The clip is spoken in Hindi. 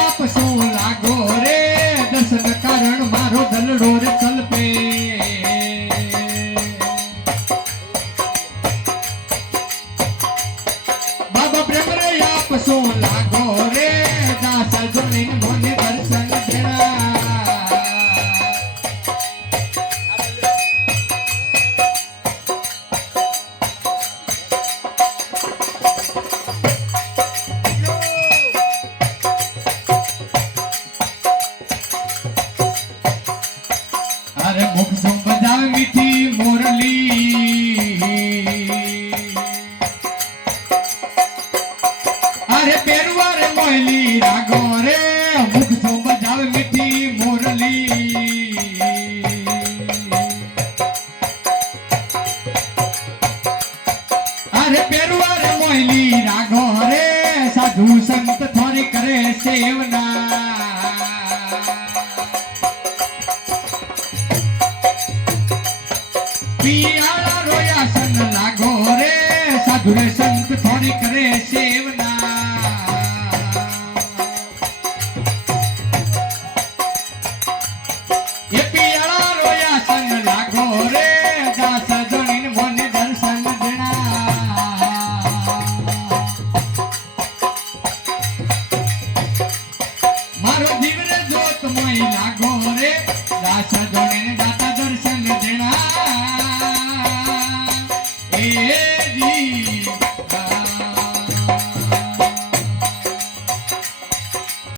आप सो लागो रे दर्शन कारण मारो दलड़ो रे चल पे बाबा प्रेम रे आप सो लागो रे दास जोनी मोने दर्शन देना अरे मुख सो बजाव मीठी मोरली अरे पेरुआ रे मोहली रागो रे मुख सो बजाव मीठी मोरली अरे पेरुआ रे मोहली रागो रे साधु संत थोड़ी करे सेवना पियाला रोया सन लागो रे साधु रे संत थोड़ी करे सेवना ये पियाला रोया सन लागो रे दास जोनीन मोने दर्शन देना मारो जीव रे जोत मोई लागो रे दास जोनीन